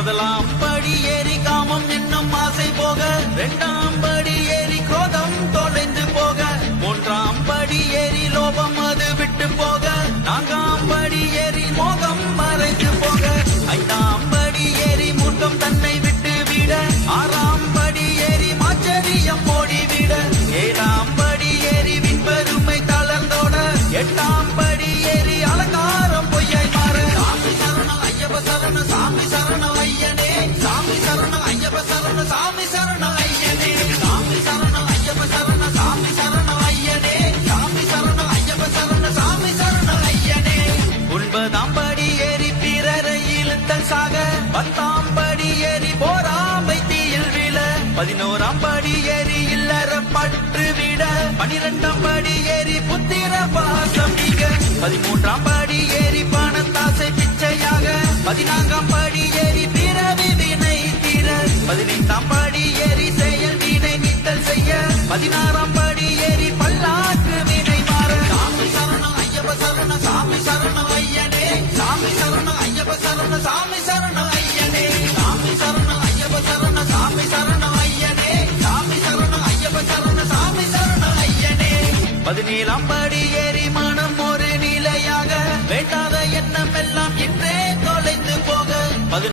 முதலாம் படி ஏறி காமம் என்னும் ஆசை போக, இரண்டாம் படி ஏறி கோதம் தொலைந்து போக, மூன்றாம் படி ஏறி லோபம் அது விட்டு போக, நான்காம் படி ஏறி மோகம் மறைந்து போக, ஐந்தாம் படி ஏறி மூர்க்கம் தன்னை விட்டு விட, ஆறாம் படி ஏறி மாச்சரியம் ஓடிவிட, ஏழாம் படி ஏறி விண்பெருமை தளர்ந்தோட, எட்டாம் படி ஏறி அலங்காரம் பொய்யாய் மாற. சாமி சரணம் ஐயப்ப சரணம் சாமி சரணம் ஐயனே, சாமி சரணம் ஐயப்ப சரணம் சாமி சரணம் ஐயனே, சாமி சரணம் ஐயப்ப சரணம் சாமி சரணம் ஐயனே, சாமி சரணம் ஐயப்ப சரணம் சாமி சரணம் ஐயனே. ஒன்பதாம் படி ஏறி பிறரை இழுத்தல் சாக, பத்தாம் படி ஏறி போராமை தீயில் விழ, 11ஆம் படி ஏறி இல்லற பற்று விட, 12ஆம் படி ஏறி புத்திர பாசம் நீங்க, 13ஆம் படி ஏறி பணத்தாசை பிச்சையாக, 14ஆம் படி ஏறி பிறவி வினை தீர, 15ஆம் படி ஏறி செயல் வினை நீத்தல் செய்ய, 16ஆம் படி ஏறி பல்லாக்கு வினை மாற. சாமி சரணம் ஐயப்ப சரணம் சாமி சரணம் ஐயனே, சாமி சரணம் ஐயப்ப சரணம் சாமி சரணம் ஐயனே, சாமி சரணம் ஐயப்ப சரணம் சாமி சரணம் ஐயனே, சாமி சரணம் ஐயப்ப சரணம் சாமி சரணம் ஐயனே. 17ஆம் படி ஏறி